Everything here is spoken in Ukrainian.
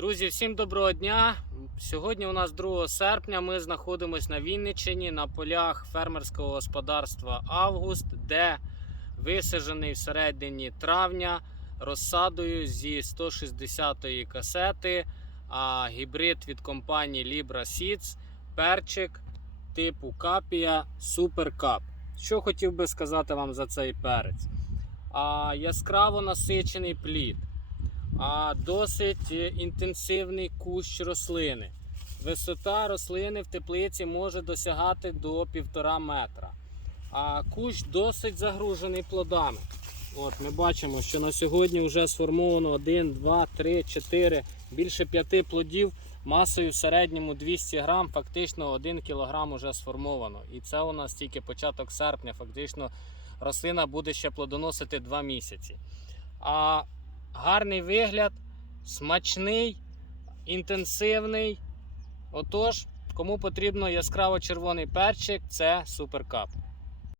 Друзі, всім доброго дня! Сьогодні у нас 2 серпня. Ми знаходимося на Вінниччині на полях фермерського господарства Август, де висаджений всередині травня розсадою зі 160-ї касети, а гібрид від компанії Libra Seeds, перчик типу Капія Super Cup. Що хотів би сказати вам за цей перець? А, яскраво насичений плід а досить е, інтенсивний кущ рослини. Висота рослини в теплиці може досягати до півтора метра. А кущ досить загружений плодами. От Ми бачимо, що на сьогодні вже сформовано 1, 2, 3, 4, більше 5 плодів масою в середньому 200 грам, фактично 1 кг вже сформовано. І це у нас тільки початок серпня. Фактично рослина буде ще плодоносити 2 місяці. А гарний вигляд, смачний, інтенсивний. Отож, кому потрібно яскраво червоний перчик, це суперкап.